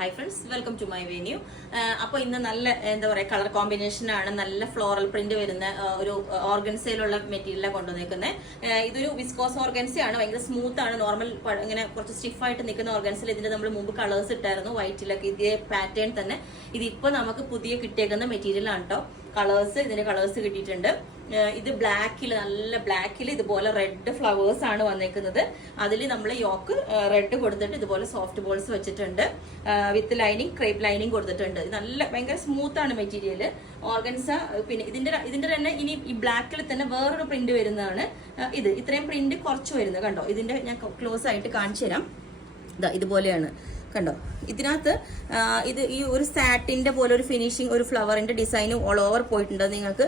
Hi friends, welcome to my venue. അപ്പോൾ ഇന്ന് നല്ല എന്താ പറയുക കളർ കോമ്പിനേഷനാണ്, നല്ല ഫ്ലോറൽ പ്രിന്റ് വരുന്ന ഒരു ഓർഗൻസയിലുള്ള മെറ്റീരിയലാണ് കൊണ്ടുവന്നേക്കുന്നത്. ഇതൊരു വിസ്കോസ് ഓർഗൻസയാണ്, ഭയങ്കര സ്മൂത്ത് ആണ്. നോർമൽ ഇങ്ങനെ കുറച്ച് സ്റ്റിഫായിട്ട് നിൽക്കുന്ന ഓർഗൻസിൽ ഇതിന്റെ നമ്മൾ മുമ്പ് കളേഴ്സ് ഇട്ടായിരുന്നു, വൈറ്റിലൊക്കെ ഇതേ പാറ്റേൺ തന്നെ. ഇതിപ്പോൾ നമുക്ക് പുതിയ കിട്ടിയേക്കുന്ന മെറ്റീരിയൽ ആണ് കേട്ടോ. ഇതിന്റെ കളേഴ്സ് കിട്ടിയിട്ടുണ്ട്. ഇത് ബ്ലാക്കിൽ, നല്ല ബ്ലാക്കിൽ ഇതുപോലെ റെഡ് ഫ്ലവേഴ്സ് ആണ് വന്നേക്കുന്നത്. അതിൽ നമ്മൾ യോക്ക് റെഡ് കൊടുത്തിട്ട് ഇതുപോലെ സോഫ്റ്റ് ബോൾസ് വെച്ചിട്ടുണ്ട്. വിത്ത് ലൈനിങ്, ക്രേപ്പ് ലൈനിങ് കൊടുത്തിട്ടുണ്ട്. നല്ല ഭയങ്കര സ്മൂത്ത് ആണ് മെറ്റീരിയൽ ഓർഗൻസ. പിന്നെ ഇതിന്റെ തന്നെ ഇനി ഈ ബ്ലാക്കിൽ തന്നെ വേറൊരു പ്രിന്റ് വരുന്നതാണ് ഇത്. ഇത്രയും പ്രിന്റ് കുറച്ച് വരുന്നത് കണ്ടോ. ഇതിന്റെ ഞാൻ ക്ലോസ് ആയിട്ട് കാണിച്ചു തരാം. ഇതുപോലെയാണ് കണ്ടോ. ഇതിനകത്ത് ഇത് ഈ ഒരു സാറ്റിന്റെ പോലെ ഒരു ഫിനിഷിങ്, ഒരു ഫ്ലവറിന്റെ ഡിസൈനും ഓൾ ഓവർ പോയിട്ടുണ്ട്. നിങ്ങൾക്ക്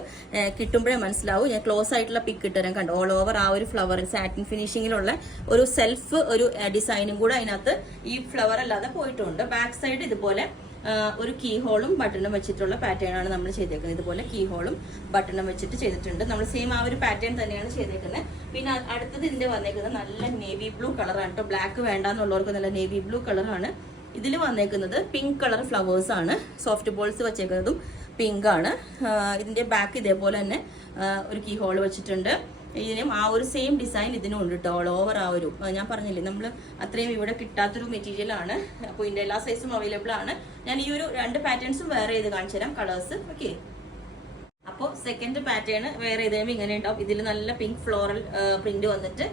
കിട്ടുമ്പോഴേ മനസ്സിലാവും. ഞാൻ ക്ലോസ് ആയിട്ടുള്ള പിക്ക് ഇട്ടുതരാം. കണ്ടോ, ഓൾ ഓവർ ആ ഒരു ഫ്ലവർ സാറ്റിൻ ഫിനിഷിങ്ങിലുള്ള ഒരു സെൽഫ് ഒരു ഡിസൈനും കൂടെ അതിനകത്ത് ഈ ഫ്ലവർ അല്ലാതെ പോയിട്ടുണ്ട്. ബാക്ക് സൈഡ് ഇതുപോലെ ഒരു കീ ഹോളും ബട്ടണും വെച്ചിട്ടുള്ള പാറ്റേൺ ആണ് നമ്മൾ ചെയ്തേക്കുന്നത്. ഇതുപോലെ കീ ഹോളും ബട്ടണും വെച്ചിട്ട് ചെയ്തിട്ടുണ്ട്. നമ്മൾ സെയിം ആ ഒരു പാറ്റേൺ തന്നെയാണ് ചെയ്തേക്കുന്നത്. പിന്നെ അടുത്തത് ഇതിന്റെ വന്നേക്കുന്നത് നല്ല നേവി ബ്ലൂ കളറാണ് കേട്ടോ. ബ്ലാക്ക് വേണ്ടാന്നുള്ളവർക്ക് നല്ല നേവി ബ്ലൂ കളറാണ്. ഇതിൽ വന്നേക്കുന്നത് പിങ്ക് കളർ ഫ്ലവേഴ്സ് ആണ്. സോഫ്റ്റ് ബോൾസ് വെച്ചേക്കുന്നതും പിങ്ക് ആണ്. ഇതിന്റെ ബാക്ക് ഇതേപോലെ തന്നെ ഒരു കീ ഹോൾ വെച്ചിട്ടുണ്ട്. ഇതിനും ആ ഒരു സെയിം ഡിസൈൻ ഇതിനും ഉണ്ട് കേട്ടോ. ഓൾ ഓവർ ആ ഒരു ഞാൻ പറഞ്ഞില്ലേ, നമ്മൾ അത്രയും ഇവിടെ കിട്ടാത്തൊരു മെറ്റീരിയൽ ആണ്. അപ്പോൾ ഇതിന്റെ എല്ലാ സൈസും അവൈലബിൾ ആണ്. ഞാൻ ഈ ഒരു രണ്ട് പാറ്റേൺസും വേറെ ചെയ്ത് കാണിച്ചു തരാം, കളേഴ്സ്. ഓക്കെ, അപ്പോൾ സെക്കൻഡ് പാറ്റേൺ വേറെ ഇതേമ്പോൾ ഇങ്ങനെ ഉണ്ടാവും. ഇതിൽ നല്ല പിങ്ക് ഫ്ലോറൽ പ്രിന്റ് വന്നിട്ട്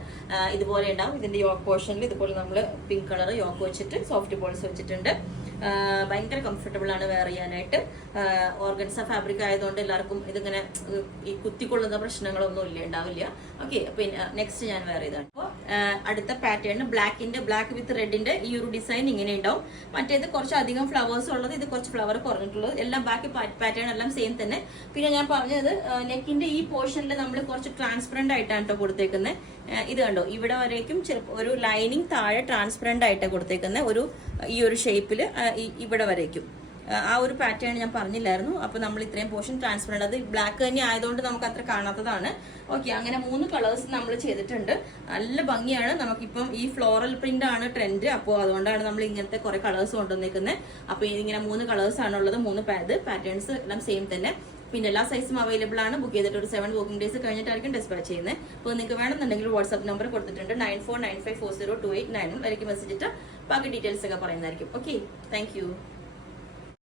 ഇതുപോലെ ഉണ്ടാവും. ഇതിന്റെ യോക്ക് പോർഷനിൽ ഇതുപോലെ നമ്മൾ പിങ്ക് കളർ യോക്ക് വെച്ചിട്ട് സോഫ്റ്റ് ബോൾസ് വെച്ചിട്ടുണ്ട്. ഭയങ്കര കംഫർട്ടബിൾ ആണ് വെയർ ചെയ്യാനായിട്ട്. ഓർഗൻസ ഫാബ്രിക് ആയതുകൊണ്ട് എല്ലാവർക്കും ഇതിങ്ങനെ ഈ കുത്തിക്കൊള്ളുന്ന പ്രശ്നങ്ങളൊന്നും ഉണ്ടാവില്ല. ഓക്കെ, പിന്നെ നെക്സ്റ്റ് ഞാൻ വെയർ ചെയ്താണ്. അപ്പോൾ അടുത്ത പാറ്റേൺ ബ്ലാക്ക് വിത്ത് റെഡിന്റെ ഈ ഒരു ഡിസൈൻ ഇങ്ങനെ ഉണ്ടാവും. മറ്റേത് കുറച്ച് അധികം ഫ്ലവേഴ്സ് ഉള്ളത്, ഇത് കുറച്ച് ഫ്ലവർ കുറഞ്ഞിട്ടുള്ളത്. എല്ലാം ബാക്കി പാറ്റേൺ എല്ലാം സെയിം തന്നെ. പിന്നെ ഞാൻ പറഞ്ഞത് നെക്കിന്റെ ഈ പോർഷനിൽ നമ്മൾ കുറച്ച് ട്രാൻസ്പെറന്റ് ആയിട്ടാണ് കേട്ടോ കൊടുത്തേക്കുന്നത്. ഇത് കണ്ടോ, ഇവിടെ വരേക്കും ഒരു ലൈനിങ് താഴെ ട്രാൻസ്പെറന്റ് ആയിട്ടാണ് കൊടുത്തേക്കുന്നത്. ഈ ഒരു ഷേപ്പിൽ ഇവിടെ വരേക്കും ആ ഒരു പാറ്റേൺ ഞാൻ പറഞ്ഞില്ലായിരുന്നു. അപ്പൊ നമ്മൾ ഇത്രയും പോർഷൻ ട്രാൻസ്പെറന്റ്, അത് ബ്ലാക്ക് തന്നെ ആയതുകൊണ്ട് നമുക്ക് അത്ര കാണാത്തതാണ്. ഓക്കെ, അങ്ങനെ 3 കളേഴ്സ് നമ്മൾ ചെയ്തിട്ടുണ്ട്. നല്ല ഭംഗിയാണ്. നമുക്കിപ്പം ഈ ഫ്ലോറൽ പ്രിന്റ് ആണ് ട്രെൻഡ്. അപ്പോൾ അതുകൊണ്ടാണ് നമ്മൾ ഇങ്ങനത്തെ കുറെ കളേഴ്സ് കൊണ്ടുവന്നിരിക്കുന്നത്. അപ്പൊ ഇങ്ങനെ 3 കളേഴ്സ് ആണുള്ളത്. 3 പാറ്റേൺസ് എല്ലാം സെയിം തന്നെ. പിന്നെ എല്ലാ സൈസും അവൈലബിൾ ആണ്. ബുക്ക് ചെയ്തിട്ട് ഒരു 7 വർക്കിംഗ് ഡേയ്സ് കഴിഞ്ഞിട്ടായിരിക്കും ഡിസ്പാച്ച് ചെയ്യുന്നത്. അപ്പോൾ നിങ്ങൾക്ക് വേണമെന്നുണ്ടെങ്കിൽ വാട്സ്ആപ്പ് നമ്പർ കൊടുത്തിട്ടുണ്ട് 9495402891. അതിലേക്ക് മെസ്സേജ് ഇട്ട് ബാക്കി ഡീറ്റെയിൽസ് ഒക്കെ പറയുന്നതായിരിക്കും. Okay, thank